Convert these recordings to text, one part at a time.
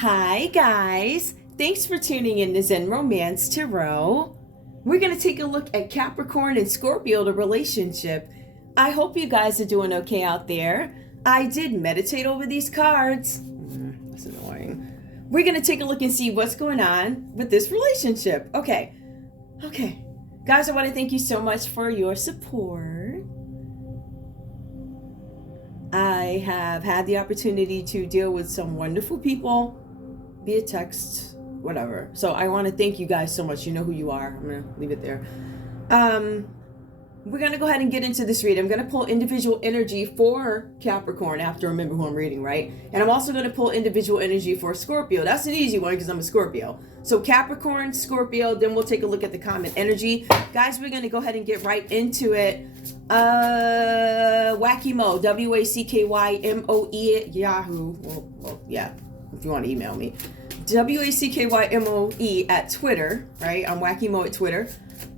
Hi guys, thanks for tuning in to Zen Romance Tarot. We're going to take a look at Capricorn and Scorpio, the relationship. I hope you guys are doing okay out there. I did meditate over these cards. That's annoying. We're going to take a look and see what's going on with this relationship. Okay. Guys, I want to thank you so much for your support. I have had the opportunity to deal with some wonderful people via text, whatever. So I want to thank you guys so much. You know who you are. I'm going to leave it there. We're going to go ahead and get into this read. I'm going to pull individual energy for Capricorn after I remember who I'm reading, right? And I'm also going to pull individual energy for Scorpio. That's an easy one because I'm a Scorpio. So Capricorn, Scorpio, then we'll take a look at the common energy. Guys, we're going to go ahead and get right into it. Wackymo, W-A-C-K-Y-M-O-E at Yahoo. Well, yeah, if you want to email me. W-A-C-K-Y-M-O-E at Twitter, right? I'm Wackymo at Twitter.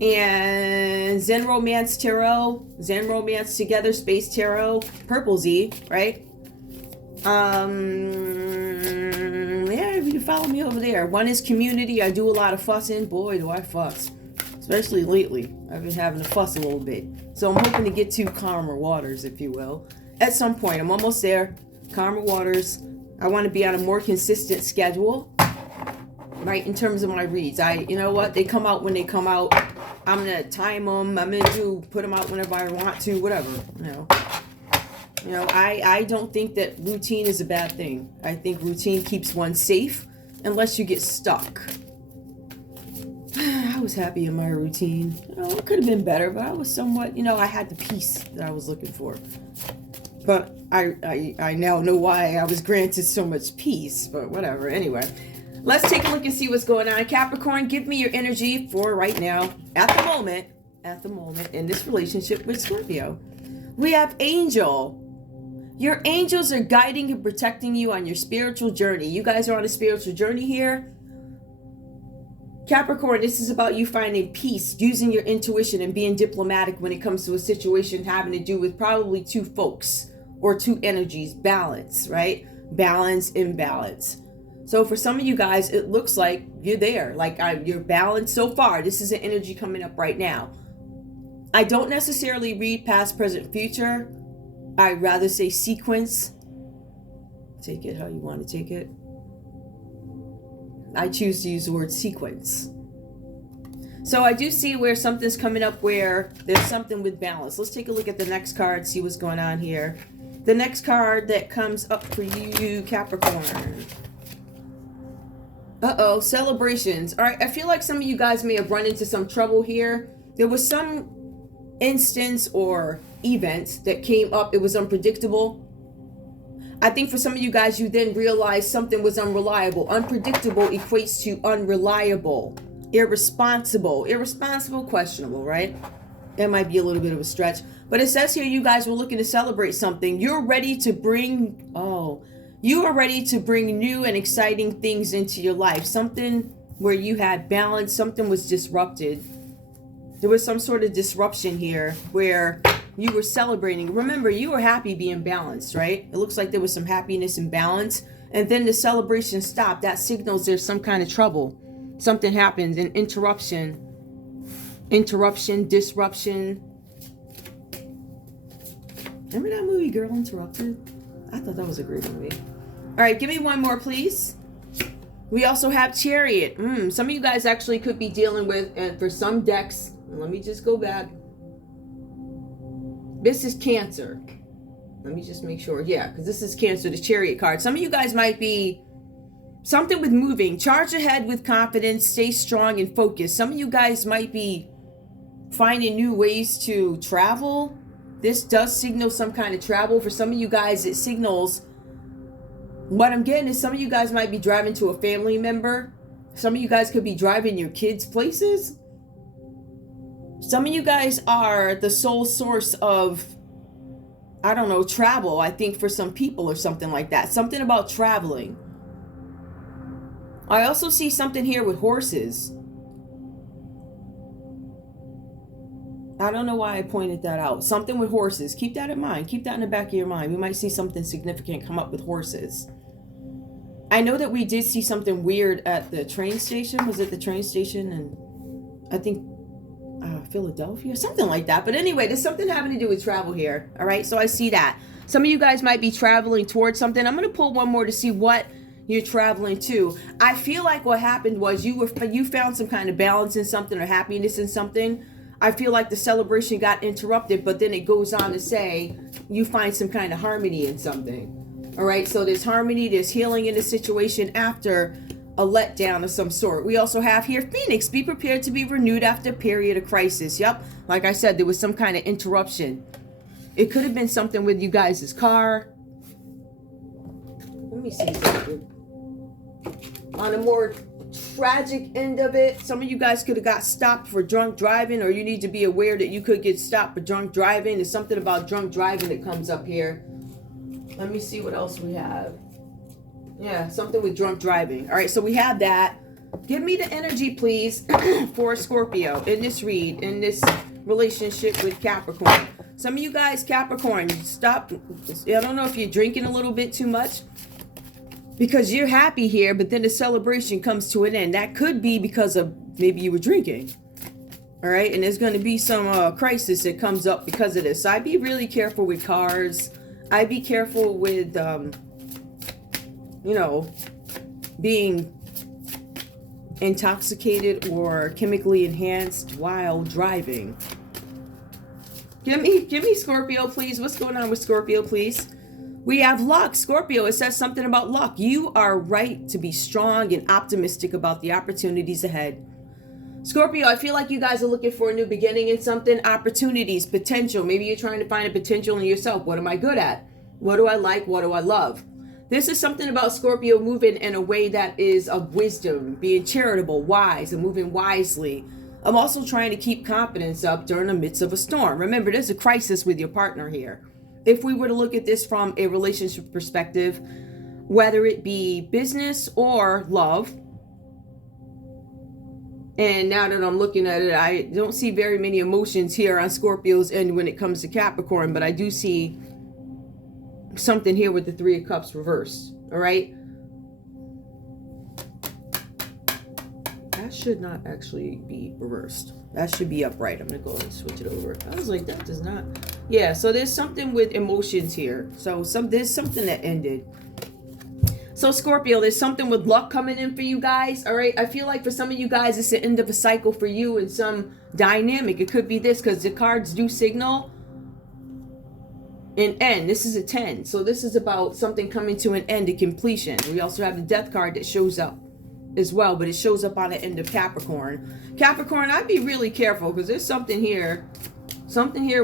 And Zen Romance Tarot, Zen Romance Together, Space Tarot, Purple Z, right? Yeah, you can follow me over there. One is community. I do a lot of fussing. Boy, do I fuss. Especially lately. I've been having to fuss a little bit. So I'm hoping to get to calmer waters, if you will. At some point, I'm almost there. Calmer waters. I want to be on a more consistent schedule, right, in terms of my reads. You know what? They come out when they come out. I'm going to time them. I'm going to put them out whenever I want to, whatever, I don't think that routine is a bad thing. I think routine keeps one safe unless you get stuck. I was happy in my routine. It could have been better, but I was somewhat, I had the peace that I was looking for. But I now know why I was granted so much peace, but whatever. Anyway, let's take a look and see what's going on. Capricorn, give me your energy for right now, at the moment, in this relationship with Scorpio. We have Angel. Your angels are guiding and protecting you on your spiritual journey. You guys are on a spiritual journey here. Capricorn, this is about you finding peace, using your intuition and being diplomatic when it comes to a situation having to do with probably two folks or two energies. Balance, right? Balance, imbalance. So for some of you guys, it looks like you're there. You're balanced so far. This is an energy coming up right now. I don't necessarily read past, present, future. I'd rather say sequence. Take it how you want to take it. I choose to use the word sequence. So I do see where something's coming up where there's something with balance. Let's take a look at the next card, see what's going on here. The next card that comes up for you, Capricorn. Uh-oh, celebrations. All right, I feel like some of you guys may have run into some trouble here. There was some instance or event that came up. It was unpredictable. I think for some of you guys, you then realized something was unreliable. Unpredictable equates to unreliable, irresponsible, questionable, right? It might be a little bit of a stretch, but it says here you guys were looking to celebrate something. You are ready to bring new and exciting things into your life. Something where you had balance, something was disrupted. There was some sort of disruption here where you were celebrating. Remember, you were happy being balanced, right? It looks like there was some happiness and balance. And then the celebration stopped. That signals there's some kind of trouble. Something happened, an interruption, disruption. Remember that movie, Girl Interrupted? I thought that was a great movie. All right, give me one more, please. We also have Chariot. Some of you guys actually could be dealing with, and for some decks, let me just go back. This is Cancer. Let me just make sure. Yeah, because this is Cancer, the Chariot card. Some of you guys might be something with moving. Charge ahead with confidence. Stay strong and focused. Some of you guys might be finding new ways to travel. This does signal some kind of travel. For some of you guys, it signals, what I'm getting is some of you guys might be driving to a family member. Some of you guys could be driving your kids places. Some of you guys are the sole source of, I don't know, travel, I think, for some people or something like that. Something about traveling. I also see something here with horses. I don't know why I pointed that out. Something with horses. Keep that in mind. Keep that in the back of your mind. We might see something significant come up with horses. I know that we did see something weird at the train station. Was it the train station? And I think Philadelphia, something like that. But anyway, there's something having to do with travel here. All right, so I see that. Some of you guys might be traveling towards something. I'm going to pull one more to see what you're traveling to. I feel like what happened was you found some kind of balance in something or happiness in something. I feel like the celebration got interrupted, but then it goes on to say you find some kind of harmony in something. All right, so there's harmony, there's healing in the situation after a letdown of some sort. We also have here Phoenix, be prepared to be renewed after a period of crisis. Yep, like I said, there was some kind of interruption. It could have been something with you guys' car. Let me see something. On a more tragic end of it, some of you guys could have got stopped for drunk driving, or you need to be aware that you could get stopped for drunk driving. There's something about drunk driving that comes up here. Let me see what else we have. Yeah, something with drunk driving. All right, so we have that. Give me the energy, please, for Scorpio in this read, in this relationship with Capricorn. Some of you guys, Capricorn, stop. I don't know if you're drinking a little bit too much, because you're happy here, but then the celebration comes to an end. That could be because of maybe you were drinking. All right, and there's going to be some crisis that comes up because of this. So I'd be really careful with cars. I'd be careful with, being intoxicated or chemically enhanced while driving. Give me Scorpio, please. What's going on with Scorpio, please? We have luck, Scorpio. It says something about luck. You are right to be strong and optimistic about the opportunities ahead. Scorpio, I feel like you guys are looking for a new beginning in something, opportunities, potential. Maybe you're trying to find a potential in yourself. What am I good at? What do I like? What do I love? This is something about Scorpio moving in a way that is of wisdom, being charitable, wise, and moving wisely. I'm also trying to keep confidence up during the midst of a storm. Remember, there's a crisis with your partner here. If we were to look at this from a relationship perspective, whether it be business or love, and now that I'm looking at it, I don't see very many emotions here on Scorpio's end when it comes to Capricorn, but I do see something here with the Three of Cups reversed. All right. That should not actually be reversed. That should be upright. I'm going to go and switch it over. I was like, that does not. Yeah, so there's something with emotions here. So there's something that ended. So Scorpio, there's something with luck coming in for you guys. All right. I feel like for some of you guys, it's the end of a cycle for you in some dynamic. It could be this because the cards do signal an end. This is a 10. So this is about something coming to an end, a completion. We also have the death card that shows up as well, but it shows up on the end of Capricorn. Capricorn, I'd be really careful because there's something here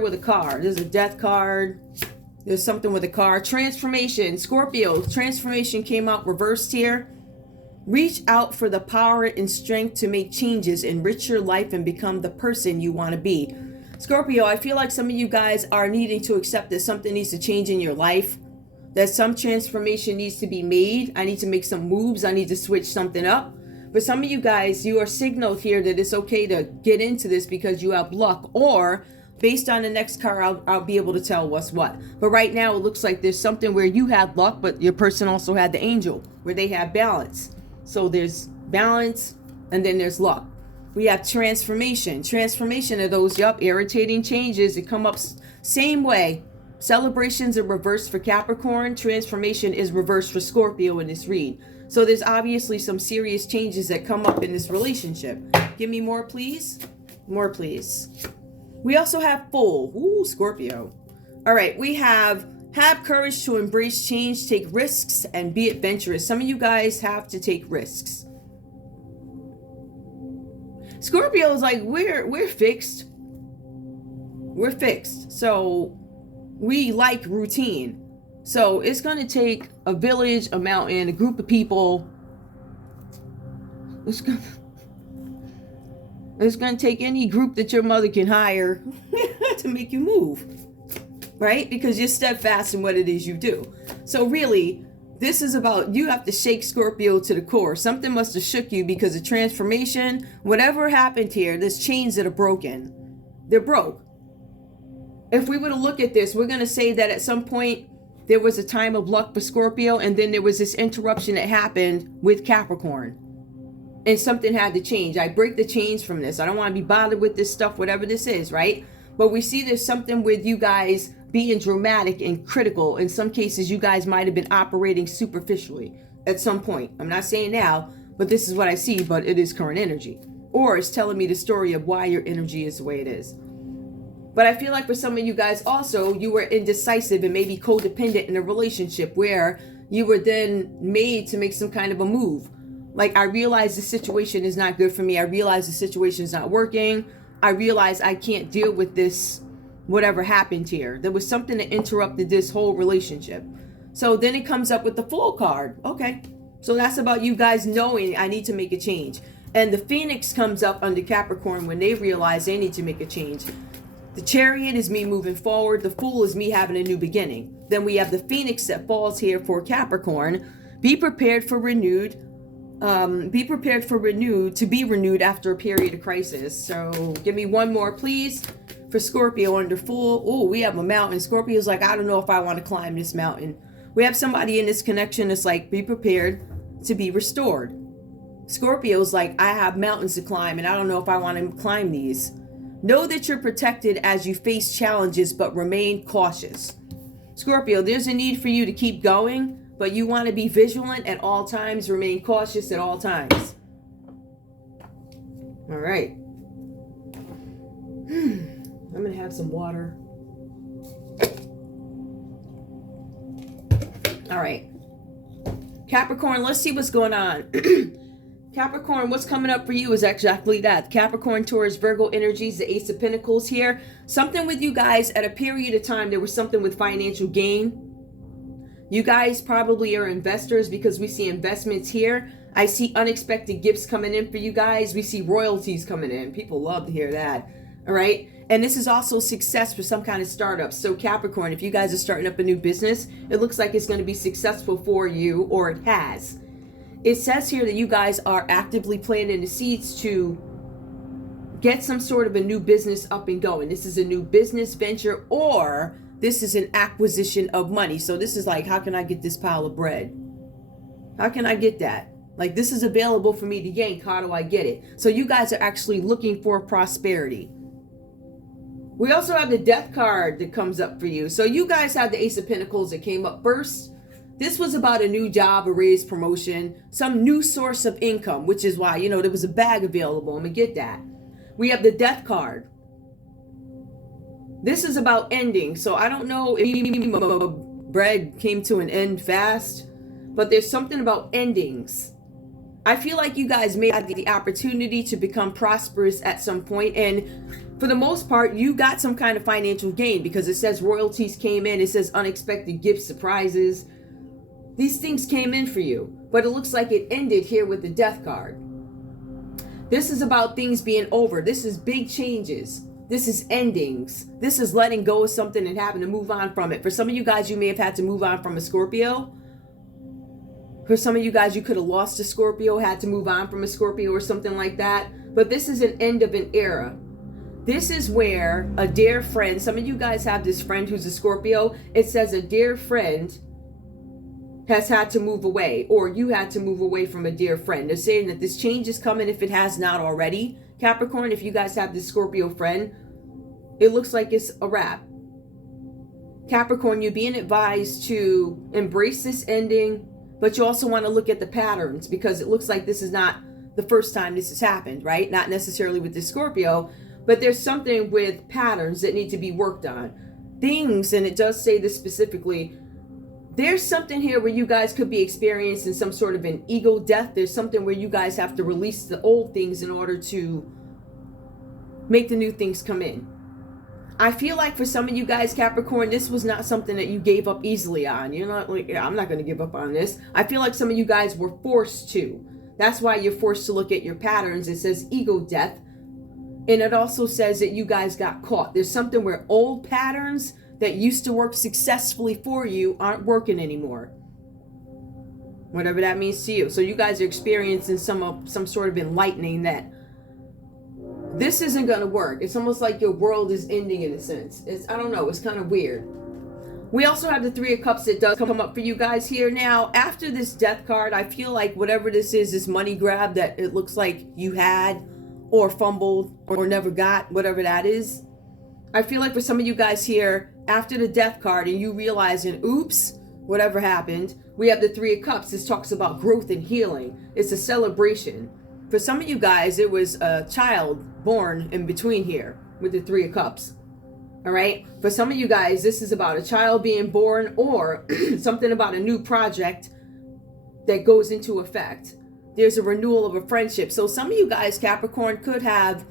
with a card. There's a death card. There's something with a car. Transformation. Scorpio, transformation came out reversed here. Reach out for the power and strength to make changes, enrich your life, and become the person you want to be. Scorpio, I feel like some of you guys are needing to accept that something needs to change in your life, that some transformation needs to be made. I need to make some moves. I need to switch something up. But some of you guys, you are signaled here that it's okay to get into this because you have luck, or based on the next card, I'll be able to tell what's what. But right now, it looks like there's something where you had luck, but your person also had the angel, where they have balance. So there's balance, and then there's luck. We have transformation. Transformation are those, irritating changes that come up same way. Celebrations are reversed for Capricorn. Transformation is reversed for Scorpio in this read. So there's obviously some serious changes that come up in this relationship. Give me more, please. More, please. We also have full. Ooh, Scorpio. All right, we have courage to embrace change, take risks, and be adventurous. Some of you guys have to take risks. Scorpio is like, we're fixed. We're fixed. So we like routine. So it's going to take a village, a mountain, a group of people. It's going to take any group that your mother can hire to make you move, right? Because you're steadfast in what it is you do. So really, this is about, you have to shake Scorpio to the core. Something must have shook you because of transformation. Whatever happened here, there's chains that are broken. They're broke. If we were to look at this, we're going to say that at some point, there was a time of luck for Scorpio, and then there was this interruption that happened with Capricorn. And something had to change. I break the chains from this. I don't want to be bothered with this stuff, whatever this is, right? But we see there's something with you guys being dramatic and critical. In some cases, you guys might have been operating superficially at some point. I'm not saying now, but this is what I see, but it is current energy. Or it's telling me the story of why your energy is the way it is. But I feel like for some of you guys also, you were indecisive and maybe codependent in a relationship where you were then made to make some kind of a move. Like, I realize the situation is not good for me. I realize the situation is not working. I realize I can't deal with this, whatever happened here. There was something that interrupted this whole relationship. So then it comes up with the Fool card. Okay. So that's about you guys knowing I need to make a change. And the Phoenix comes up under Capricorn when they realize they need to make a change. The Chariot is me moving forward. The Fool is me having a new beginning. Then we have the Phoenix that falls here for Capricorn. Be prepared for renewed. To be renewed after a period of crisis. So give me one more, please, for Scorpio under Fool. Oh, we have a mountain. Scorpio's like, I don't know if I want to climb this mountain. We have somebody in this connection that's like, be prepared to be restored. Scorpio's like, I have mountains to climb and I don't know if I want to climb these. Know that you're protected as you face challenges, but remain cautious. Scorpio, there's a need for you to keep going, but you want to be vigilant at all times, remain cautious at all times. All right. I'm going to have some water. All right. Capricorn, let's see what's going on. Capricorn, what's coming up for you is exactly that. Capricorn, Taurus, Virgo energies, the Ace of Pentacles here. Something with you guys at a period of time, there was something with financial gain. You guys probably are investors because we see investments here. I see unexpected gifts coming in for you guys. We see royalties coming in. People love to hear that. All right. And this is also success for some kind of startup. So Capricorn, if you guys are starting up a new business, it looks like it's going to be successful for you, or it has. It says here that you guys are actively planting the seeds to get some sort of a new business up and going. This is a new business venture, or this is an acquisition of money. So this is like, how can I get this pile of bread? How can I get that? Like, this is available for me to yank. How do I get it? So you guys are actually looking for prosperity. We also have the Death card that comes up for you. So you guys have the Ace of Pentacles that came up first. This was about a new job, a raise, promotion, some new source of income, which is why, there was a bag available. I'm going to get that. We have the Death card. This is about ending. So I don't know if bread came to an end fast, but there's something about endings. I feel like you guys may have the opportunity to become prosperous at some point, and for the most part, you got some kind of financial gain because it says royalties came in. It says unexpected gifts, surprises. These things came in for you, but it looks like it ended here with the Death card. This is about things being over. This is big changes. This is endings. This is letting go of something and having to move on from it. For some of you guys, you may have had to move on from a Scorpio. For some of you guys, you could have lost a Scorpio, had to move on from a Scorpio or something like that. But this is an end of an era. This is where a dear friend, some of you guys have this friend who's a Scorpio. It says a dear friend has had to move away, or you had to move away from a dear friend. They're saying that this change is coming if it has not already. Capricorn, if you guys have this Scorpio friend, it looks like it's a wrap. Capricorn, you're being advised to embrace this ending, but you also want to look at the patterns because it looks like this is not the first time this has happened, right? Not necessarily with this Scorpio, but there's something with patterns that need to be worked on. Things, and it does say this specifically, there's something here where you guys could be experiencing some sort of an ego death. There's something where you guys have to release the old things in order to make the new things come in. I feel like for some of you guys, Capricorn, this was not something that you gave up easily on. You're not like, yeah, I'm not going to give up on this. I feel like some of you guys were forced to. That's why you're forced to look at your patterns. It says ego death. And it also says that you guys got caught. There's something where old patterns that used to work successfully for you aren't working anymore. Whatever that means to you. So you guys are experiencing some sort of enlightening that this isn't going to work. It's almost like your world is ending in a sense. I don't know. It's kind of weird. We also have the Three of Cups that does come up for you guys here. Now, after this Death card, I feel like whatever this is, this money grab that it looks like you had or fumbled or never got, whatever that is. I feel like for some of you guys here, after the Death card and you realizing, oops, whatever happened, we have the Three of Cups. This talks about growth and healing. It's a celebration. For some of you guys, it was a child born in between here with the Three of Cups. All right. For some of you guys, this is about a child being born or something about a new project that goes into effect. There's a renewal of a friendship. So some of you guys, Capricorn, could have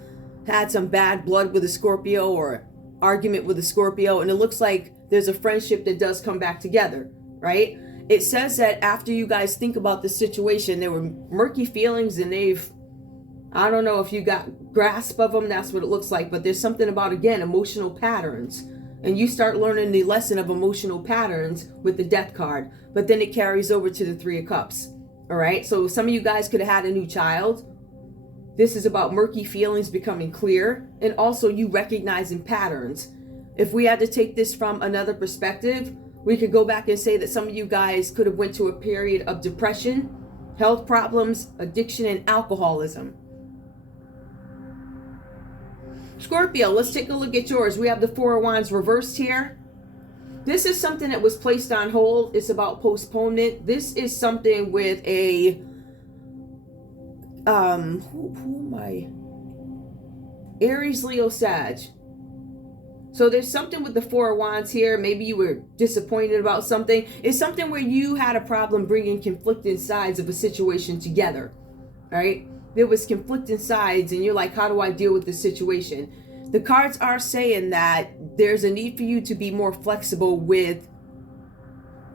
had some bad blood with a Scorpio or argument with a Scorpio. And it looks like there's a friendship that does come back together, right? It says that after you guys think about the situation, there were murky feelings and I don't know if you got grasp of them, that's what it looks like, but there's something about, again, emotional patterns. And you start learning the lesson of emotional patterns with the Death card, but then it carries over to the Three of Cups. All right, so some of you guys could have had a new child. This is about murky feelings becoming clear, and also you recognizing patterns. If we had to take this from another perspective, we could go back and say that some of you guys could have went to a period of depression, health problems, addiction, and alcoholism. Scorpio, let's take a look at yours. We have the Four of Wands reversed here. This is something that was placed on hold. It's about postponement. This is something with a who am I? Aries, Leo, Sag. So there's something with the Four of Wands here. Maybe you were disappointed about something. It's something where you had a problem bringing conflicting sides of a situation together. All right? There was conflicting sides and you're like, how do I deal with this situation? The cards are saying that there's a need for you to be more flexible with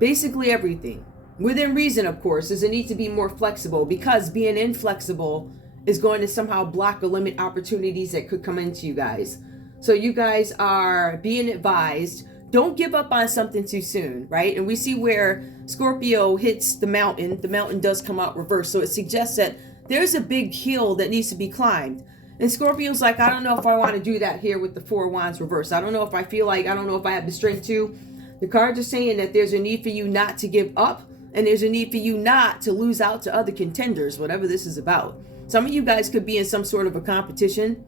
basically everything. Within reason, of course, there's a need to be more flexible because being inflexible is going to somehow block or limit opportunities that could come into you guys. So you guys are being advised, don't give up on something too soon, right? And we see where Scorpio hits the mountain does come out reversed. So it suggests that there's a big hill that needs to be climbed. And Scorpio's like, I don't know if I want to do that here with the Four of Wands reversed. I don't know if I feel like, I don't know if I have the strength to. The cards are saying that there's a need for you not to give up. And there's a need for you not to lose out to other contenders, whatever this is about. Some of you guys could be in some sort of a competition.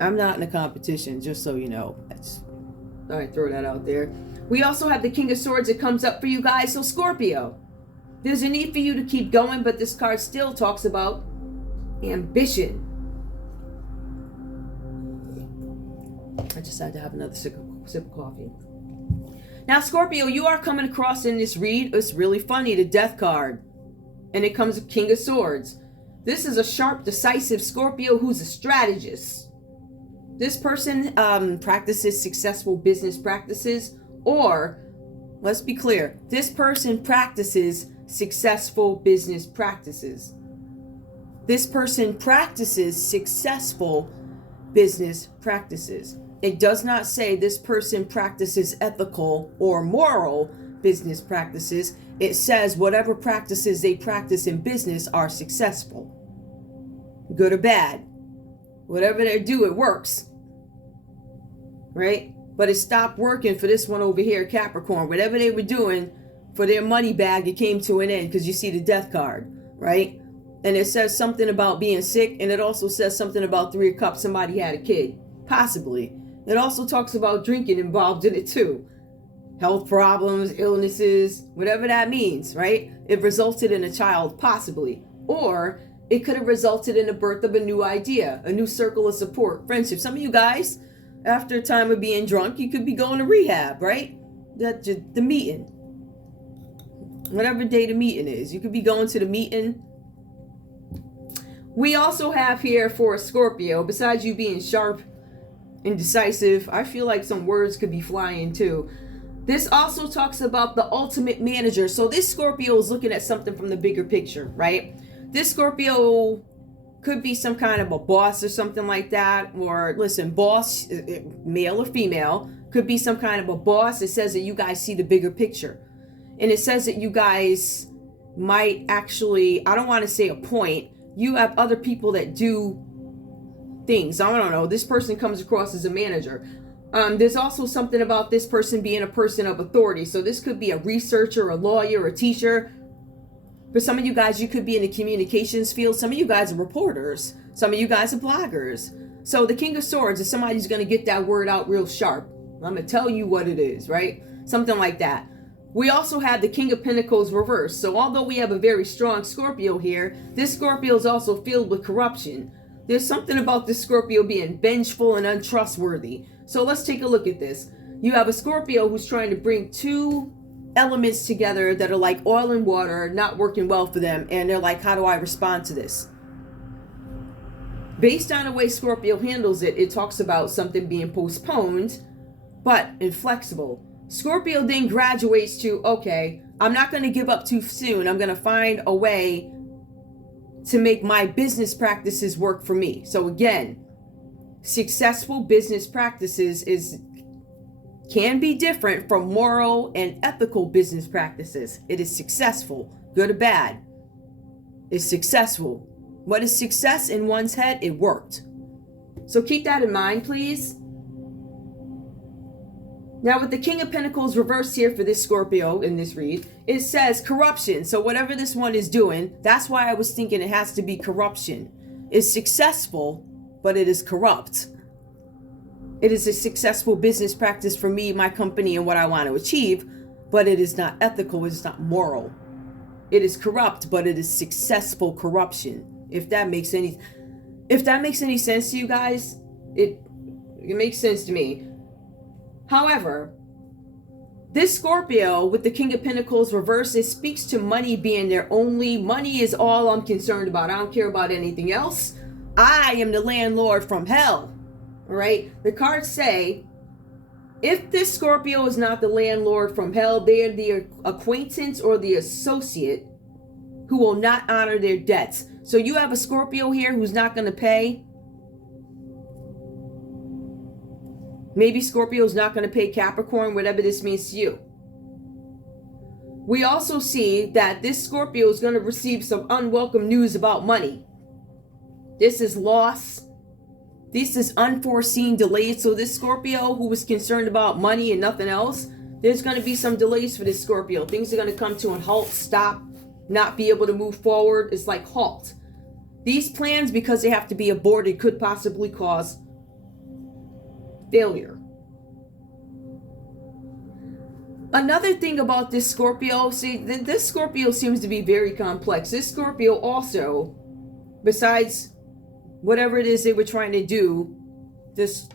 I'm not in a competition, just so you know. All right, throw that out there. We also have the King of Swords that comes up for you guys. So Scorpio, there's a need for you to keep going, but this card still talks about ambition. I just had to have another sip of coffee. Now, Scorpio, you are coming across in this read, it's really funny, the Death card. And it comes with King of Swords. This is a sharp, decisive Scorpio who's a strategist. This person practices successful business practices, or, let's be clear, this person practices successful business practices. This person practices successful business practices. It does not say this person practices ethical or moral business practices. It says whatever practices they practice in business are successful. Good or bad. Whatever they do, it works. Right? But it stopped working for this one over here, Capricorn. Whatever they were doing for their money bag, it came to an end because you see the Death card, right? And it says something about being sick, and it also says something about Three of Cups, somebody had a kid. Possibly. It also talks about drinking involved in it too. Health problems, illnesses, whatever that means, right? It resulted in a child, possibly. Or it could have resulted in the birth of a new idea, a new circle of support, friendship. Some of you guys, after a time of being drunk, you could be going to rehab, right? The meeting. Whatever day the meeting is. You could be going to the meeting. We also have here for Scorpio, besides you being sharp and decisive, I feel like some words could be flying too. This also talks about the ultimate manager. So this Scorpio is looking at something from the bigger picture, right? This Scorpio could be some kind of a boss or something like that. Or listen, boss, male or female, could be some kind of a boss. It says that you guys see the bigger picture. And it says that you guys might actually, I don't want to say appoint, you have other people that do things. I don't know. This person comes across as a manager. There's also something about this person being a person of authority. So this could be a researcher, a lawyer, a teacher. For some of you guys, you could be in the communications field. Some of you guys are reporters. Some of you guys are bloggers. So the King of Swords is somebody who's going to get that word out real sharp. I'm going to tell you what it is, right? Something like that. We also have the King of Pentacles reversed. So although we have a very strong Scorpio here, this Scorpio is also filled with corruption. There's something about this Scorpio being vengeful and untrustworthy. So let's take a look at this. You have a Scorpio who's trying to bring two elements together that are like oil and water, not working well for them. And they're like, how do I respond to this? Based on the way Scorpio handles it, it talks about something being postponed, but inflexible. Scorpio then graduates to, okay, I'm not going to give up too soon. I'm going to find a way to make my business practices work for me. So again, successful business practices can be different from moral and ethical business practices. It is successful, good or bad. It's successful. What is success in one's head? It worked. So keep that in mind, please. Now with the King of Pentacles reversed here for this Scorpio in this read, it says corruption. So whatever this one is doing, that's why I was thinking it has to be corruption. It's successful, but it is corrupt. It is a successful business practice for me, my company, and what I want to achieve, but it is not ethical, it's not moral. It is corrupt, but it is successful corruption. If that makes any sense to you guys, it makes sense to me. However, this Scorpio with the King of Pentacles reversed, it speaks to money being their only. Money is all I'm concerned about. I don't care about anything else. I am the landlord from hell. All right? The cards say, if this Scorpio is not the landlord from hell, they are the acquaintance or the associate who will not honor their debts. So you have a Scorpio here who's not going to pay. Maybe Scorpio's not going to pay Capricorn, whatever this means to you. We also see that this Scorpio is going to receive some unwelcome news about money. This is loss. This is unforeseen delays. So this Scorpio who was concerned about money and nothing else, there's going to be some delays for this Scorpio. Things are going to come to a halt, stop, not be able to move forward. It's like halt. These plans, because they have to be aborted, could possibly cause failure. Another thing about this Scorpio, see, this Scorpio seems to be very complex. This Scorpio also, besides whatever it is they were trying to do, this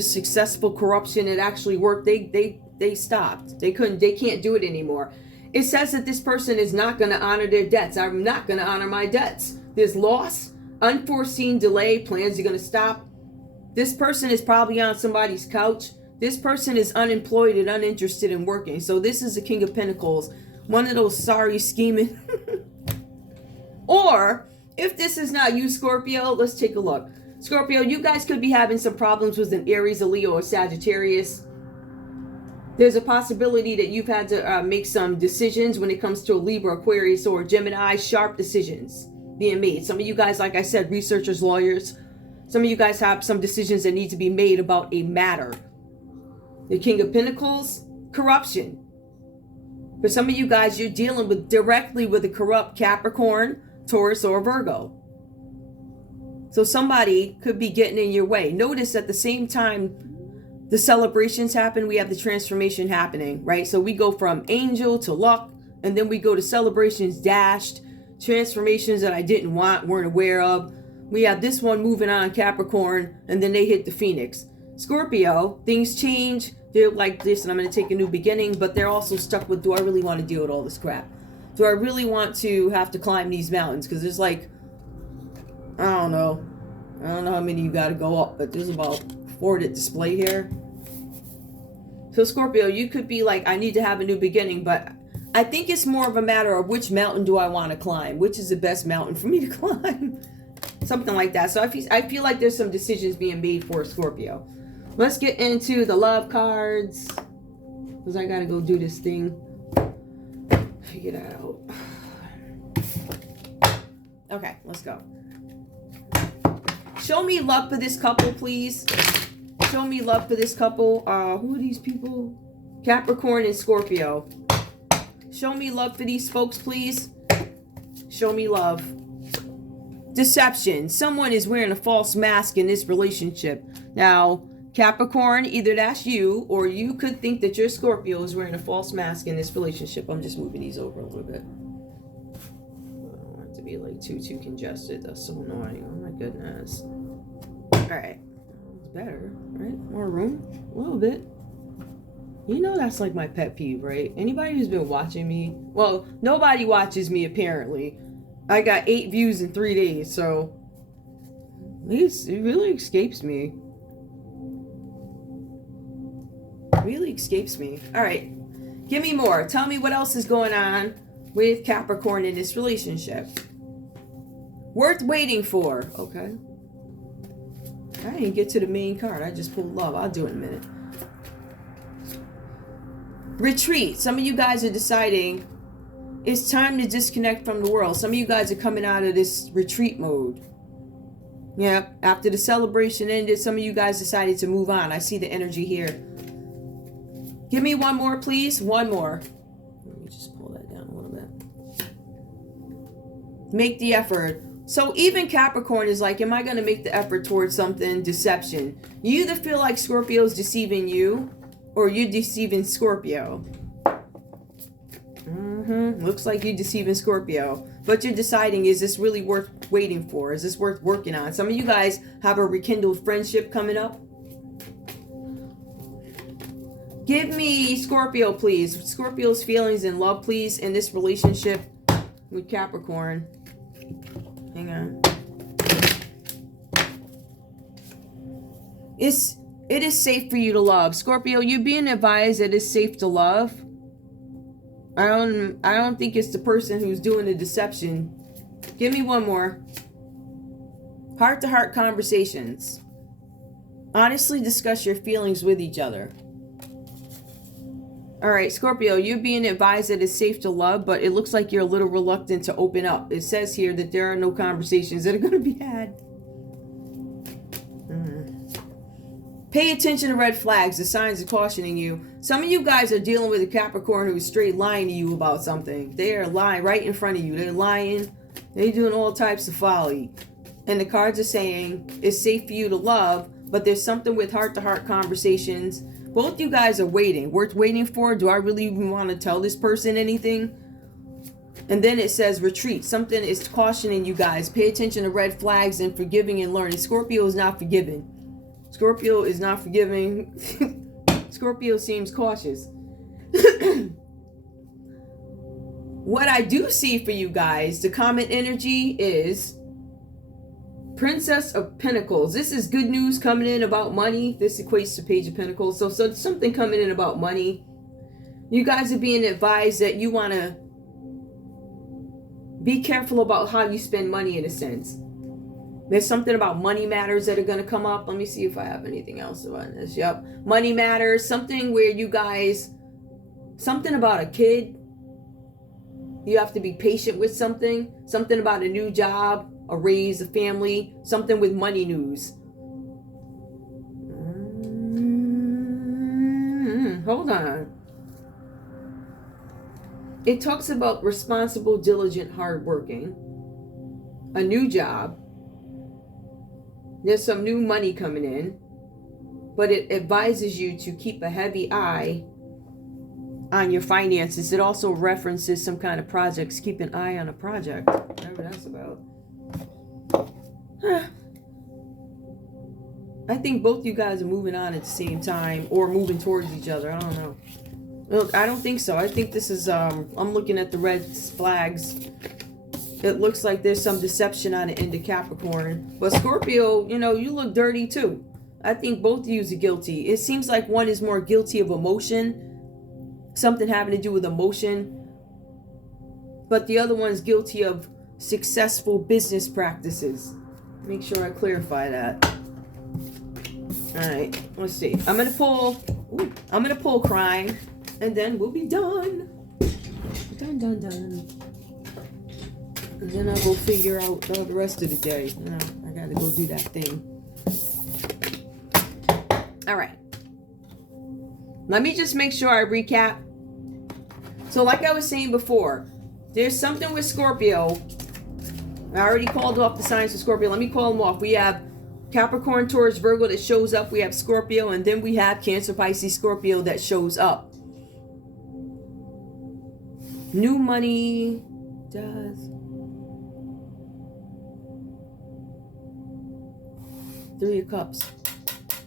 successful corruption, it actually worked. They stopped. They can't do it anymore. It says that this person is not going to honor their debts. I'm not going to honor my debts. There's loss, unforeseen delay, plans are going to stop. This person is probably on somebody's couch. This person is unemployed and uninterested in working. So this is the King of Pentacles. One of those sorry scheming. Or, if this is not you, Scorpio, let's take a look. Scorpio, you guys could be having some problems with an Aries, a Leo, or Sagittarius. There's a possibility that you've had to make some decisions when it comes to a Libra, Aquarius, or Gemini. Sharp decisions being made. Some of you guys, like I said, researchers, lawyers. Some of you guys have some decisions that need to be made about a matter. The King of Pentacles, corruption. For some of you guys, you're dealing directly with a corrupt Capricorn, Taurus, or Virgo. So somebody could be getting in your way. Notice at the same time the celebrations happen, we have the transformation happening, right? So we go from angel to luck, and then we go to celebrations dashed, transformations that I didn't want, weren't aware of. We have this one moving on, Capricorn, and then they hit the Phoenix. Scorpio, things change. They're like this, and I'm going to take a new beginning, but they're also stuck with, do I really want to deal with all this crap? Do I really want to have to climb these mountains? Because there's like, I don't know how many you got to go up, but there's about 4 that display here. So Scorpio, you could be like, I need to have a new beginning, but I think it's more of a matter of which mountain do I want to climb? Which is the best mountain for me to climb? Something like that. So I feel like there's some decisions being made for Scorpio. Let's get into the love cards, because I got to go do this thing. Figure that out. Okay, let's go. Show me luck for this couple, please. Show me love for this couple. Who are these people? Capricorn and Scorpio. Show me love for these folks, please. Show me love. Deception. Someone is wearing a false mask in this relationship. Now, Capricorn, either that's you or you could think that your Scorpio is wearing a false mask in this relationship. I'm just moving these over a little bit. I don't want it to be like too congested. That's so annoying. Oh my goodness. All right. It's better, right? More room? A little bit. You know that's like my pet peeve, right? Anybody who's been watching me, well, nobody watches me apparently. I got 8 views in 3 days, so it really escapes me. Really escapes me. All right, give me more. Tell me what else is going on with Capricorn in this relationship. Worth waiting for. Okay. I didn't get to the main card. I just pulled love. I'll do it in a minute. Retreat. Some of you guys are deciding it's time to disconnect from the world. Some of you guys are coming out of this retreat mode. Yeah, after the celebration ended, some of you guys decided to move on. I see the energy here. Give me one more, please. One more. Let me just pull that down a little bit. Make the effort. So even Capricorn is like, am I going to make the effort towards something? Deception. You either feel like Scorpio's deceiving you or you're deceiving Scorpio. Looks like you're deceiving Scorpio. But you're deciding, is this really worth waiting for? Is this worth working on? Some of you guys have a rekindled friendship coming up. Give me Scorpio, please. Scorpio's feelings and love, please, in this relationship with Capricorn. Hang on. It is safe for you to love. Scorpio, you're being advised that it's safe to love. I don't think it's the person who's doing the deception. Give me one more. Heart-to-heart conversations. Honestly discuss your feelings with each other. All right, Scorpio, you're being advised that it's safe to love, but it looks like you're a little reluctant to open up. It says here that there are no conversations that are going to be had. Pay attention to red flags. The signs are cautioning you. Some of you guys are dealing with a Capricorn who's straight lying to you about something. They are lying right in front of you. They're lying. They're doing all types of folly. And the cards are saying it's safe for you to love, but there's something with heart-to-heart conversations. Both you guys are waiting. Worth waiting for. Do I really even want to tell this person anything? And then it says retreat. Something is cautioning you guys. Pay attention to red flags and forgiving and learning. Scorpio is not forgiving. Scorpio is not forgiving. Scorpio seems cautious. What I do see for you guys, the common energy is Princess of Pentacles. This is good news coming in about money. This equates to Page of Pentacles. So something coming in about money. You guys are being advised that you want to be careful about how you spend money in a sense. There's something about money matters that are going to come up. Let me see if I have anything else about this. Yep. Money matters. Something where you guys, something about a kid. You have to be patient with something. Something about a new job, a raise, a family. Something with money news. Hold on. It talks about responsible, diligent, hardworking. A new job. There's some new money coming in, but it advises you to keep a heavy eye on your finances. It also references some kind of projects. Keep an eye on a project, whatever that's about. I think both you guys are moving on at the same time or moving towards each other. I don't know. Look, I don't think so. I think this is, I'm looking at the red flags. It looks like there's some deception on the end of Capricorn. But Scorpio, you know, you look dirty too. I think both of you are guilty. It seems like one is more guilty of emotion. Something having to do with emotion. But the other one's guilty of successful business practices. Make sure I clarify that. Alright, let's see. I'm gonna pull crime. And then we'll be done. Done. And then I'll go figure out the rest of the day. You know, I gotta go do that thing. All right. Let me just make sure I recap. So like I was saying before, there's something with Scorpio. I already called off the signs of Scorpio. Let me call them off. We have Capricorn, Taurus, Virgo that shows up. We have Scorpio, and then we have Cancer, Pisces, Scorpio that shows up. New money does. 3 of Cups.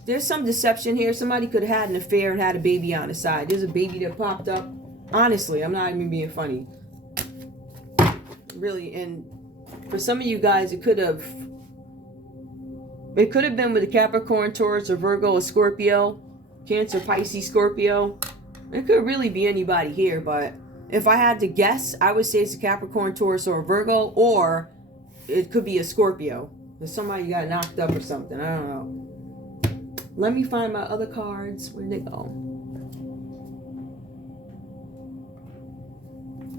There's some deception here. Somebody could have had an affair and had a baby on the side. There's a baby that popped up. Honestly, I'm not even being funny. Really, and for some of you guys, it could have been with a Capricorn, Taurus, or Virgo, or Scorpio, Cancer, Pisces, Scorpio. It could really be anybody here, but if I had to guess, I would say it's a Capricorn, Taurus, or a Virgo, or it could be a Scorpio. If somebody got knocked up or something, I don't know. Let me find my other cards. Where'd they go?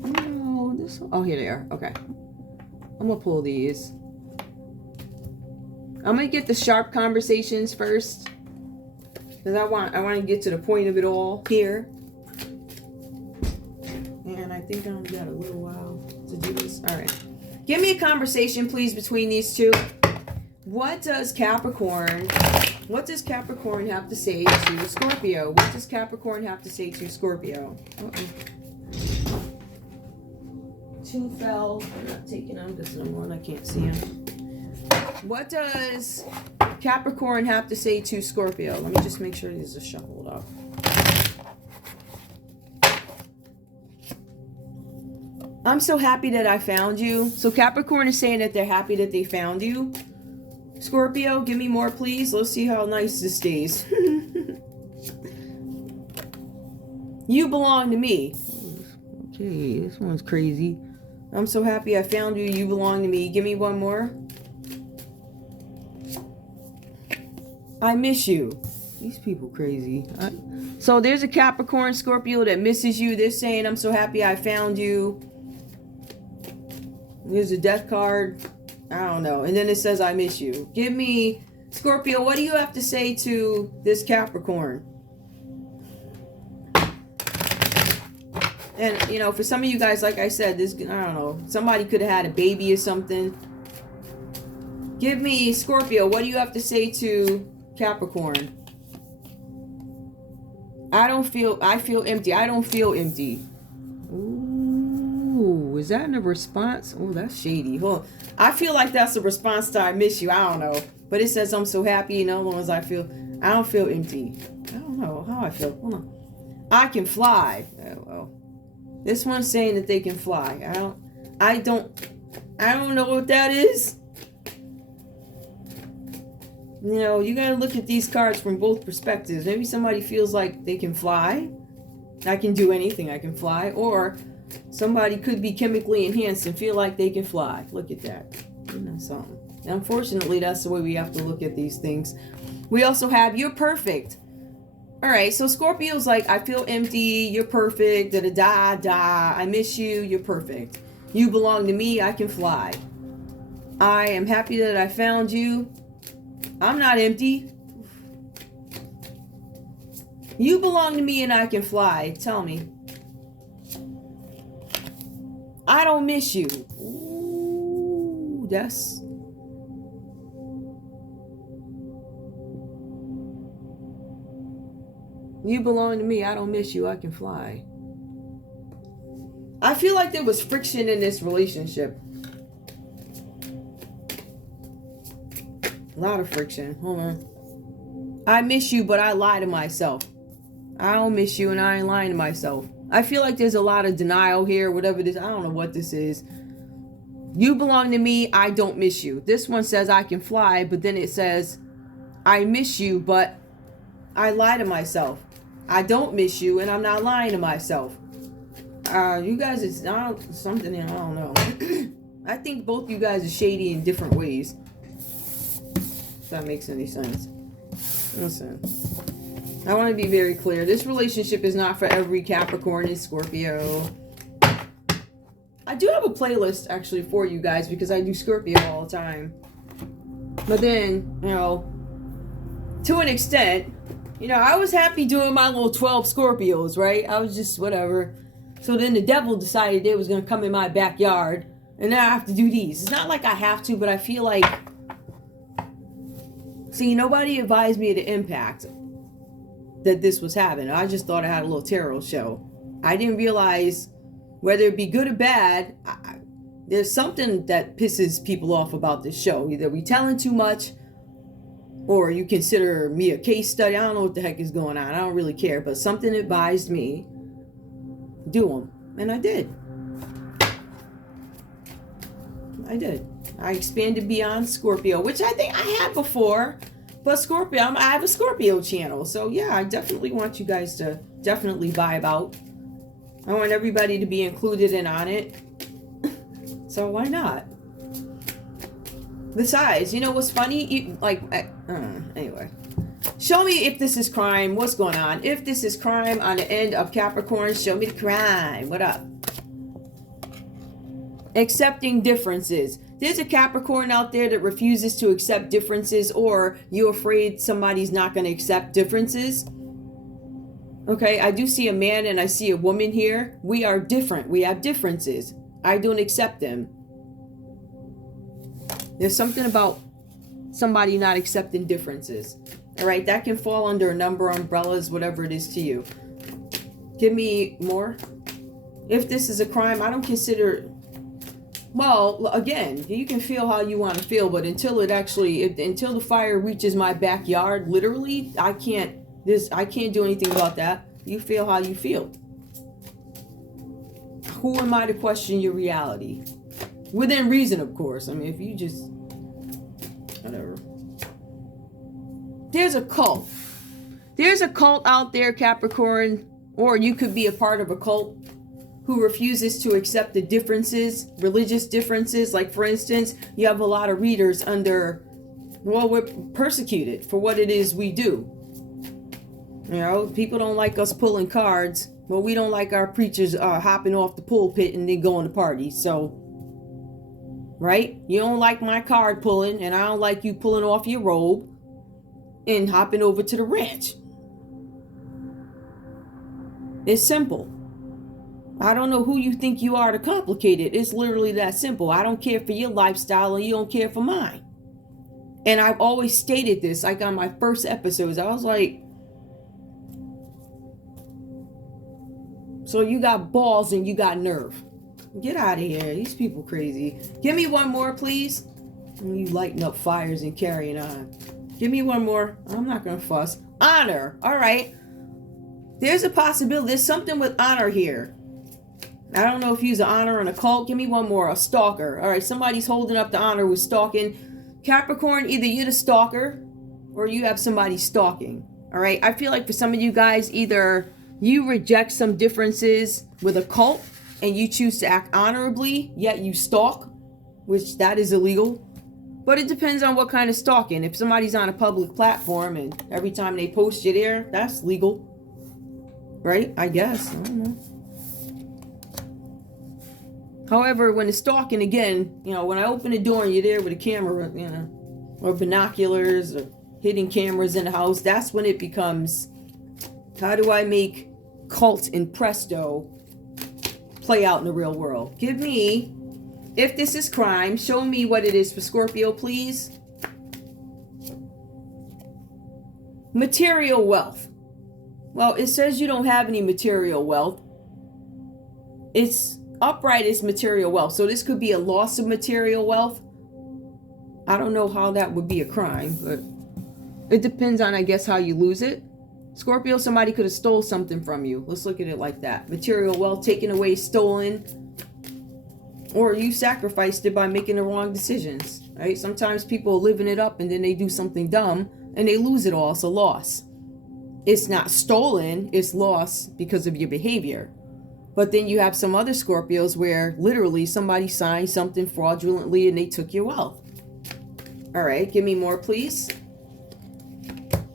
Oh, oh, here they are. Okay. I'm gonna pull these. I'm gonna get the sharp conversations first, because I want to get to the point of it all here. And I think I've got a little while to do this. All right. Give me a conversation, please, between these two. What does Capricorn have to say to Scorpio? What does Capricorn have to say to Scorpio? Two fell. I'm not taking them because number one, I can't see them. What does Capricorn have to say to Scorpio? Let me just make sure these are shuffled up. I'm so happy that I found you. So Capricorn is saying that they're happy that they found you. Scorpio, give me more, please. Let's see how nice this stays. You belong to me. Okay, this one's crazy. I'm so happy I found you. You belong to me. Give me one more. I miss you. These people crazy. So there's a Capricorn, Scorpio that misses you. They're saying, I'm so happy I found you. There's a death card. I don't know. And then it says, I miss you. Give me, Scorpio, what do you have to say to this Capricorn? And, you know, for some of you guys, like I said, this, I don't know, somebody could have had a baby or something. Give me, Scorpio, what do you have to say to Capricorn? I feel empty. I don't feel empty. Ooh, is that in a response? Oh, that's shady. Hold on. I feel like that's a response to I miss you. I don't know. But it says I'm so happy. You know, as I don't feel empty. I don't know how I feel. Hold on. I can fly. Oh, well. This one's saying that they can fly. I don't know what that is. You know, you gotta look at these cards from both perspectives. Maybe somebody feels like they can fly. I can do anything, I can fly. Or somebody could be chemically enhanced and feel like they can fly. Look at that. You know, something. And unfortunately, that's the way we have to look at these things. We also have, you're perfect. Alright, so Scorpio's like, I feel empty, you're perfect, da-da-da-da, I miss you, you're perfect. You belong to me, I can fly. I am happy that I found you. I'm not empty. You belong to me and I can fly. Tell me. I don't miss you. Ooh, that's... You belong to me. I don't miss you. I can fly. I feel like there was friction in this relationship. A lot of friction. Hold on. I miss you, but I lie to myself. I don't miss you and I ain't lying to myself. I feel like there's a lot of denial here, whatever this, I don't know what this is. You belong to me, I don't miss you. This one says I can fly, but then it says I miss you, but I lie to myself. I don't miss you and I'm not lying to myself. You guys, it's not something, I don't know. I think both you guys are shady in different ways. If that makes any sense. Listen, I want to be very clear. This relationship is not for every Capricorn and Scorpio. I do have a playlist actually for you guys because I do Scorpio all the time. But then, you know, to an extent, You know, I was happy doing my little 12 Scorpios, right? I was just whatever. So then the devil decided it was going to come in my backyard. And now I have to do these. It's not like I have to, but I feel like... See, nobody advised me of the impact that this was having. I just thought I had a little tarot show. I didn't realize whether it be good or bad. There's something that pisses people off about this show. Either we telling too much, or you consider me a case study. I don't know what the heck is going on. I don't really care. But something advised me, do them. And I did. I expanded beyond Scorpio, which I think I had before. But Scorpio, I have a Scorpio channel. So yeah, I definitely want you guys to definitely vibe out. I want everybody to be included in on it. So why not? Besides, you know what's funny? Anyway. Show me if this is crime. What's going on? If this is crime on the end of Capricorn, show me the crime. What up? Accepting differences. There's a Capricorn out there that refuses to accept differences, or you're afraid somebody's not going to accept differences. Okay, I do see a man and I see a woman here. We are different. We have differences. I don't accept them. There's something about somebody not accepting differences. All right, that can fall under a number of umbrellas, whatever it is to you. Give me more. If this is a crime, I don't consider... Well, again, you can feel how you want to feel, but until until the fire reaches my backyard, literally, I can't do anything about that. You feel how you feel. Who am I to question your reality? Within reason, of course. I mean, if you just... Whatever. There's a cult. There's a cult out there, Capricorn, or you could be a part of a cult who refuses to accept the differences, religious differences. Like, for instance, you have a lot of readers under... Well, we're persecuted for what it is we do. You know, people don't like us pulling cards. Well, we don't like our preachers hopping off the pulpit and then going to parties. So, right? You don't like my card pulling, and I don't like you pulling off your robe and hopping over to the ranch. It's simple. I don't know who you think you are to complicate it. It's literally that simple. I don't care for your lifestyle, and you don't care for mine. And I've always stated this, like on my first episodes. I was like, so you got balls and you got nerve. Get out of here. These people crazy. Give me one more, please. You lighting up fires and carrying on. Give me one more. I'm not going to fuss. Honor. All right. There's a possibility. There's something with honor here. I don't know if he's an honor in a cult. Give me one more. A stalker. All right. Somebody's holding up the honor with stalking. Capricorn, either you're the stalker or you have somebody stalking. All right. I feel like for some of you guys, either you reject some differences with a cult and you choose to act honorably, yet you stalk, which that is illegal. But it depends on what kind of stalking. If somebody's on a public platform and every time they post you there, that's legal. Right? I guess. I don't know. However, when it's stalking, again, you know, when I open the door and you're there with a camera, you know, or binoculars or hidden cameras in the house, that's when it becomes, how do I make cult and presto play out in the real world? Give me, if this is crime, show me what it is for Scorpio, please. Material wealth. Well, it says you don't have any material wealth. It's upright is material wealth. So this could be a loss of material wealth. I don't know how that would be a crime, but it depends on, I guess, how you lose it. Scorpio, somebody could have stole something from you. Let's look at it like that. Material wealth taken away, stolen, or you sacrificed it by making the wrong decisions, right? Sometimes people are living it up and then they do something dumb and they lose it all. It's a loss. It's not stolen, it's loss because of your behavior. But then you have some other Scorpios where literally somebody signed something fraudulently and they took your wealth. All right, give me more, please.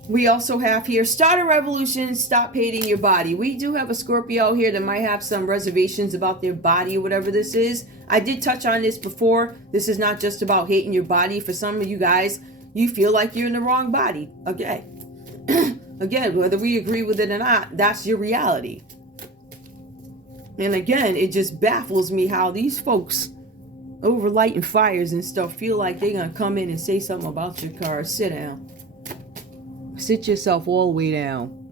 We also have here, start a revolution, stop hating your body. We do have a Scorpio here that might have some reservations about their body or whatever this is. I did touch on this before. This is not just about hating your body. For some of you guys, you feel like you're in the wrong body. Okay. Again, whether we agree with it or not, that's your reality. And again, it just baffles me how these folks over lighting fires and stuff feel like they're going to come in and say something about your car. Sit down. Sit yourself all the way down.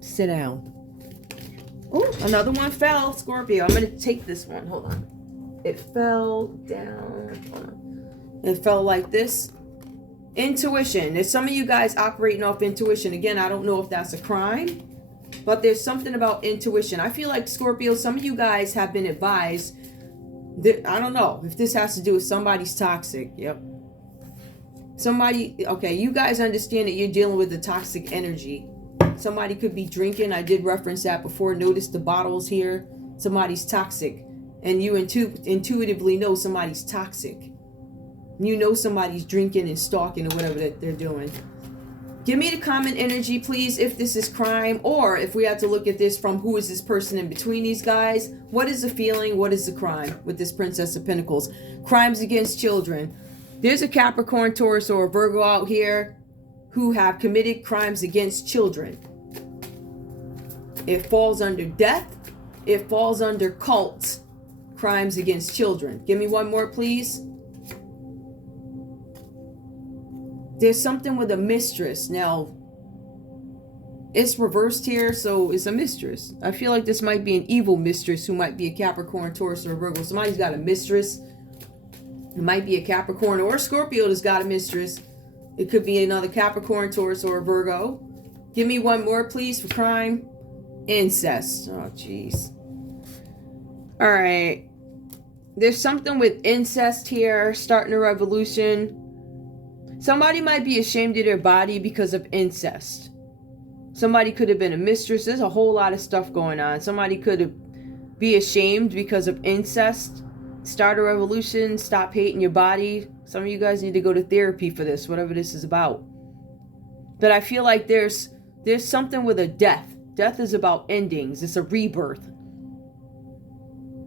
Sit down. Oh, another one fell, Scorpio. I'm going to take this one. Hold on. It fell down. Hold on. It fell like this. Intuition. There's some of you guys operating off intuition. Again, I don't know if that's a crime, but there's something about intuition. I feel like, Scorpio, some of you guys have been advised that, I don't know if this has to do with somebody's toxic. Yep. Somebody, okay, you guys understand that you're dealing with the toxic energy. Somebody could be drinking. I did reference that before. Notice the bottles here. Somebody's toxic. And you intuitively know somebody's toxic. You know somebody's drinking and stalking or whatever that they're doing. Give me the common energy, please, if this is crime, or if we have to look at this from who is this person in between these guys. What is the feeling? What is the crime with this Princess of Pentacles? Crimes against children. There's a Capricorn, Taurus, or a Virgo out here who have committed crimes against children. It falls under death. It falls under cults. Crimes against children. Give me one more, please. There's something with a mistress. Now, it's reversed here, so it's a mistress. I feel like this might be an evil mistress who might be a Capricorn, Taurus, or a Virgo. Somebody's got a mistress. It might be a Capricorn or a Scorpio that's got a mistress. It could be another Capricorn, Taurus, or a Virgo. Give me one more, please, for crime. Incest. Oh, jeez. All right. There's something with incest here, starting a revolution. Somebody might be ashamed of their body because of incest. Somebody could have been a mistress. There's a whole lot of stuff going on. Somebody could be ashamed because of incest. Start a revolution. Stop hating your body. Some of you guys need to go to therapy for this, whatever this is about. But I feel like there's something with a death. Death is about endings. It's a rebirth.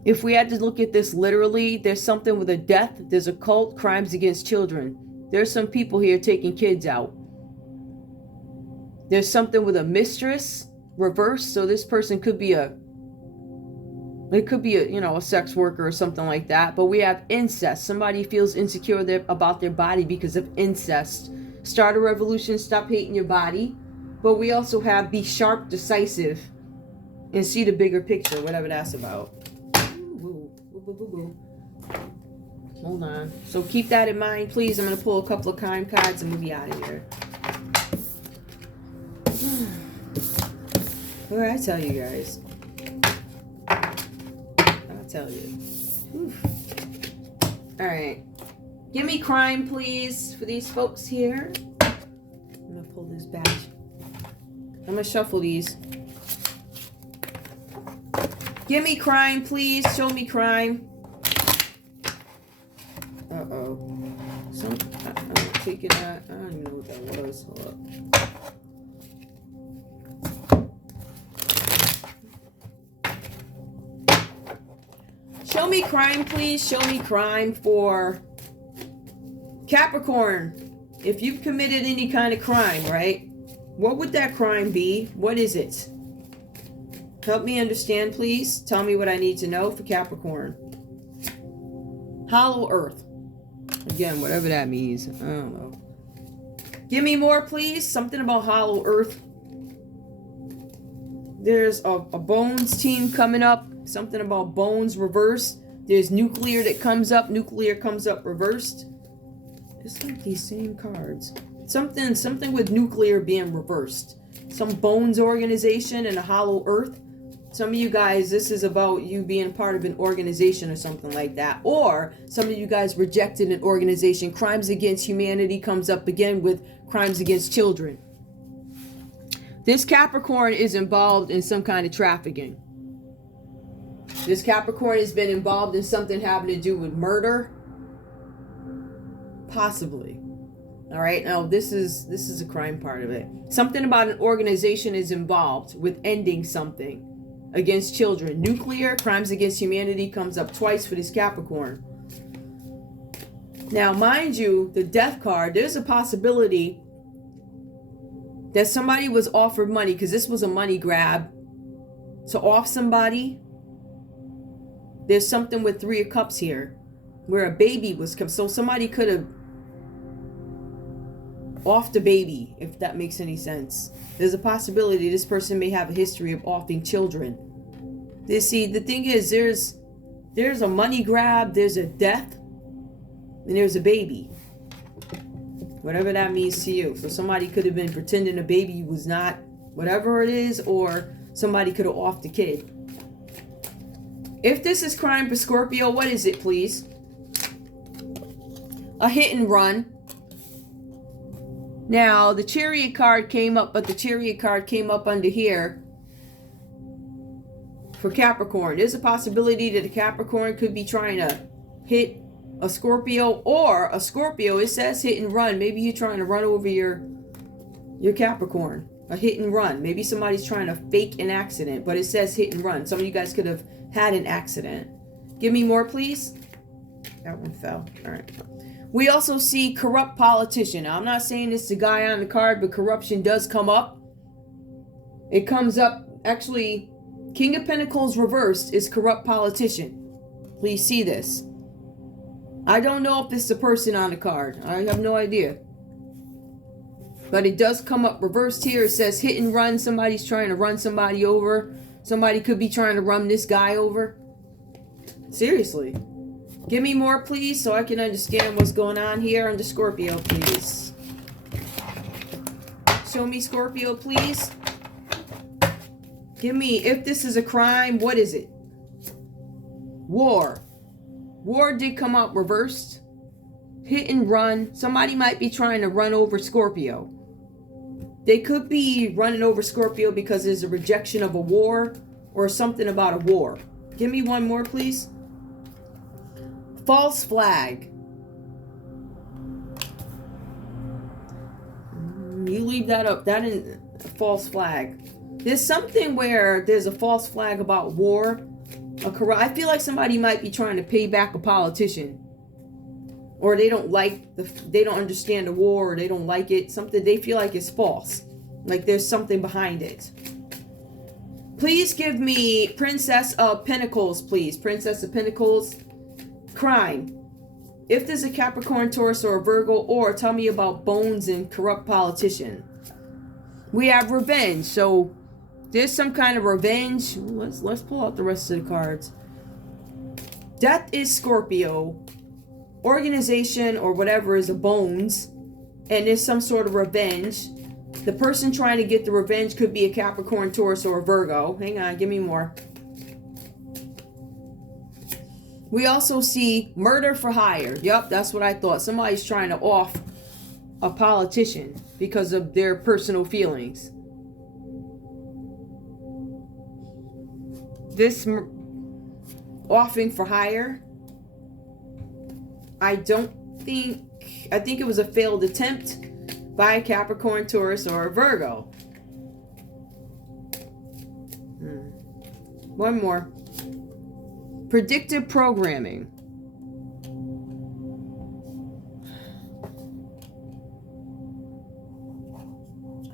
If we had to look at this literally, there's something with a death. There's a cult, crimes against children. There's some people here taking kids out. There's something with a mistress, reverse. So this person could be a sex worker or something like that. But we have incest. Somebody feels insecure about their body because of incest. Start a revolution, stop hating your body. But we also have be sharp, decisive, and see the bigger picture, whatever that's about. Hold on. So keep that in mind, please. I'm going to pull a couple of crime cards and move you out of here. What did I tell you guys? I'll tell you. Oof. All right. Give me crime, please, for these folks here. I'm going to pull this back. I'm going to shuffle these. Give me crime, please. Show me crime. Uh-oh. I'm taking that. I don't even know what that was. Hold up. Show me crime, please. Show me crime for Capricorn. If you've committed any kind of crime, right? What would that crime be? What is it? Help me understand, please. Tell me what I need to know for Capricorn. Hollow Earth. Again, whatever that means. I don't know. Give me more, please. Something about Hollow Earth. There's a Bones team coming up. Something about Bones reversed. There's Nuclear that comes up. Nuclear comes up reversed. It's like these same cards. Something with Nuclear being reversed. Some Bones organization and a Hollow Earth. Some of you guys, this is about you being part of an organization or something like that. Or some of you guys rejected an organization. Crimes against humanity comes up again with crimes against children. This Capricorn is involved in some kind of trafficking. This Capricorn has been involved in something having to do with murder. Possibly. All right. Now this is a crime part of it. Something about an organization is involved with ending something against children. Nuclear, crimes against humanity comes up twice for this Capricorn. Now, mind you, the death card, there's a possibility that somebody was offered money, because this was a money grab, to off somebody. There's something with 3 of Cups here, where a baby was come. So somebody could have offed a baby, if that makes any sense. There's a possibility this person may have a history of offing children. See, the thing is, there's a money grab, there's a death, and there's a baby. Whatever that means to you. So somebody could have been pretending a baby was not whatever it is, or somebody could have offed the kid. If this is crime for Scorpio, what is it, please? A hit and run. Now, the Chariot card came up, but the Chariot card came up under here for Capricorn. There's a possibility that a Capricorn could be trying to hit a Scorpio, or a Scorpio, it says hit and run. Maybe you're trying to run over your Capricorn. A hit and run. Maybe somebody's trying to fake an accident, but it says hit and run. Some of you guys could have had an accident. Give me more, please. That one fell. All right. We also see corrupt politician. Now, I'm not saying it's the guy on the card, but corruption does come up. It comes up, actually, King of Pentacles reversed is corrupt politician. Please see this. I don't know if it's the person on the card. I have no idea. But it does come up reversed here. It says hit and run. Somebody's trying to run somebody over. Somebody could be trying to run this guy over. Seriously. Give me more, please, so I can understand what's going on here under Scorpio, please. Show me Scorpio, please. Give me, if this is a crime, what is it? War. War did come up reversed. Hit and run. Somebody might be trying to run over Scorpio. They could be running over Scorpio because there's a rejection of a war or something about a war. Give me one more, please. False flag. You leave that up. That is a false flag. There's something where there's a false flag about war. I feel like somebody might be trying to pay back a politician. Or they don't like they don't understand the war, or they don't like it. Something they feel like is false. Like there's something behind it. Please give me Princess of Pentacles, please. Princess of Pentacles. Crime. If there's a Capricorn, Taurus, or a Virgo, or tell me about bones and corrupt politician. We have revenge. So there's some kind of revenge. Let's pull out the rest of the cards. Death is Scorpio. Organization or whatever is a bones, and there's some sort of revenge. The person trying to get the revenge could be a Capricorn, Taurus, or a Virgo. Hang on, give me more. We also see murder for hire. Yep, that's what I thought. Somebody's trying to off a politician because of their personal feelings. This offing for hire, I think it was a failed attempt by a Capricorn, Taurus, or a Virgo. One more. Predictive programming.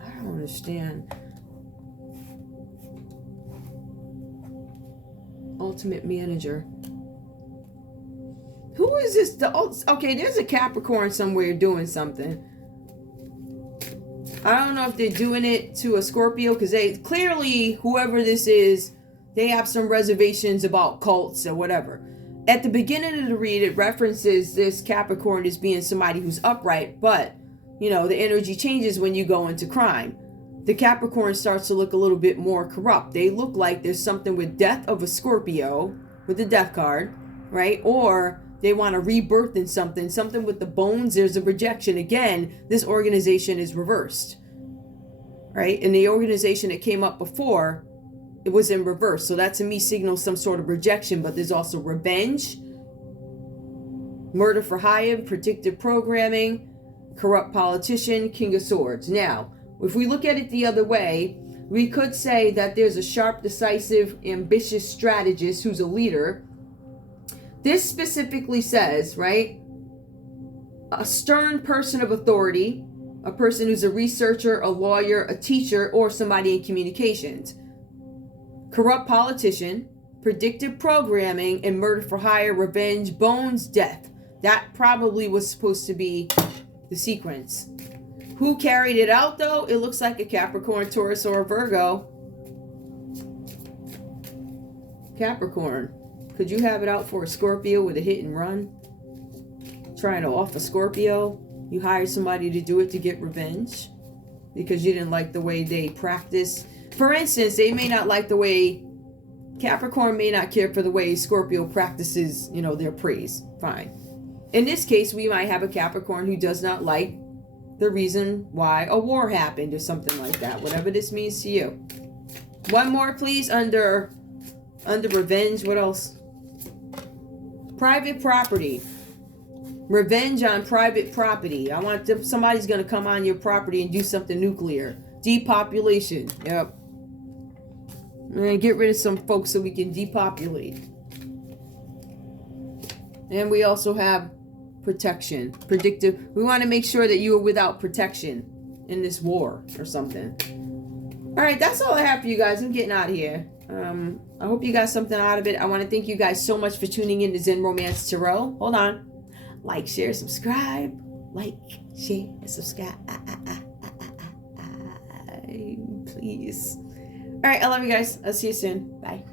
I don't understand. Ultimate manager. Who is this? Okay, there's a Capricorn somewhere doing something. I don't know if they're doing it to a Scorpio, because they clearly, whoever this is, they have some reservations about cults or whatever. At the beginning of the read, it references this Capricorn as being somebody who's upright, but, you know, the energy changes when you go into crime. The Capricorn starts to look a little bit more corrupt. They look like there's something with death of a Scorpio, with the death card, right? Or they want to rebirth in something with the bones. There's a rejection. Again, this organization is reversed, right? And the organization that came up before, it was in reverse. So that to me signals some sort of rejection, but there's also revenge, murder for hire, predictive programming, corrupt politician, King of Swords. Now, if we look at it the other way, we could say that there's a sharp, decisive, ambitious strategist who's a leader. This specifically says, right, a stern person of authority, a person who's a researcher, a lawyer, a teacher, or somebody in communications. Corrupt politician, predictive programming, and murder for hire, revenge, bones, death. That probably was supposed to be the sequence. Who carried it out, though? It looks like a Capricorn, Taurus, or a Virgo. Capricorn. Could you have it out for a Scorpio with a hit and run? Trying to off a Scorpio? You hired somebody to do it to get revenge because you didn't like the way they practice. For instance, they may not like the way Capricorn may not care for the way Scorpio practices, their praise. Fine. In this case, we might have a Capricorn who does not like the reason why a war happened or something like that. Whatever this means to you. One more, please, under revenge. What else? Private property. Revenge on private property. I want somebody's going to come on your property and do something nuclear. Depopulation. Yep. And get rid of some folks so we can depopulate. And we also have protection. Predictive. We want to make sure that you are without protection in this war or something. All right, that's all I have for you guys. I'm getting out of here. I hope you got something out of it. I want to thank you guys so much for tuning in to Zen Romance Tarot. Hold on. Like, share, subscribe. Like, share, subscribe. Please. All right, I love you guys. I'll see you soon. Bye.